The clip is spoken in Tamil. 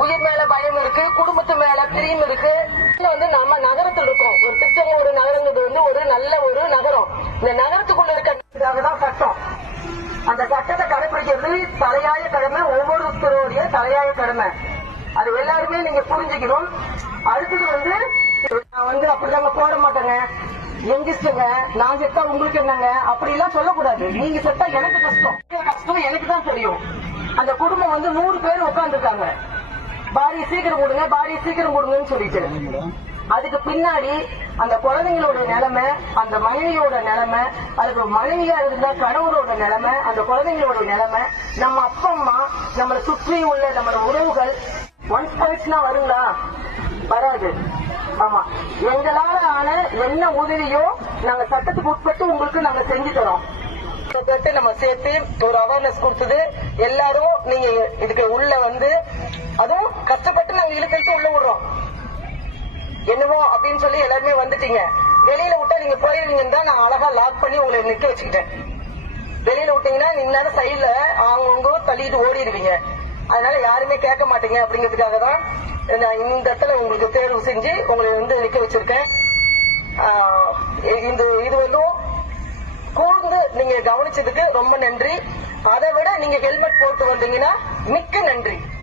உயிர் மேல பயம் இருக்கு, குடும்பத்து மேல பிரியம் இருக்கு. நம்ம நகரத்தில் இருக்கோம். ஒரு திருச்செங்கோடு நகரங்கிறது ஒரு நல்ல ஒரு நகரம். இந்த நகரத்துக்குள்ள இருக்கிறதுக்காகதான் சட்டம். அந்த சட்டத்தை கடைபிடிக்கிறது தலையாய கடமை, ஒவ்வொருத்தருடைய தலையாய கடமை. அது எல்லாருமே நீங்க புரிஞ்சுக்கணும். அடுத்தது நான் அப்படிதாங்க போட மாட்டேங்க, எங்கிஸ்டுங்க, நான் செத்தா உங்களுக்கு என்னங்க அப்படி எல்லாம் சொல்லக்கூடாது. நீங்க செத்தா எனக்கு கஷ்டம் எனக்கு தான் தெரியும். அந்த குடும்பம் 100 பேர் உட்காந்துருக்காங்க. பாடியை சீக்கிரம் கொடுங்க, பாடியை சீக்கிரம் கொடுங்கன்னு சொல்லிட்டு, அதுக்கு பின்னாடி அந்த குழந்தைங்களோட நிலைமை, அந்த மனைவியோட நிலைமை, அதுக்கு மனைவியா இருந்த கணவரோட நிலைமை, அந்த குழந்தைங்களோட நிலைமை, நம்ம அப்பா அம்மா, நம்மளை சுற்றி உள்ள நம்ம உறவுகள் ஒன்ஸ் போயிடுச்சுன்னா வருங்களா? வராது. ஆமா, எங்களால ஆன என்ன உதவியோ நாங்க சட்டத்துக்கு உட்பட்டு உங்களுக்கு நாங்க செஞ்சு தரோம். நம்ம சேர்த்து ஒரு அவேர்னஸ் கொடுத்தது எல்லாரும் நீங்க இதுக்கு உள்ள அதுவும் கஷ்டப்பட்டு நாங்க இழுக்கழித்து உள்ள விடுறோம். என்னவோ அப்படின்னு சொல்லி எல்லாருமே வந்துட்டீங்க. வெளியில விட்டா நீங்க போயிருவீங்கன்னு தான் நான் அழகா லாக் பண்ணி உங்களை நிக்க வச்சுக்கிட்டேன். வெளியில விட்டீங்கன்னா இந்நேரம் சைட்ல அவங்க தள்ளிட்டு ஓடிடுவீங்க. அதனால யாருமே கேட்க மாட்டீங்க அப்படிங்கிறதுக்காக தான் நான் இந்த இடத்துல உங்களுக்கு தேர்வு செஞ்சு உங்களை நிக்க வச்சிருக்கேன். இது கூர்ந்து நீங்க கவனிச்சதுக்கு ரொம்ப நன்றி. அதை விட நீங்க ஹெல்மெட் போட்டு வந்தீங்கன்னா மிக்க நன்றி.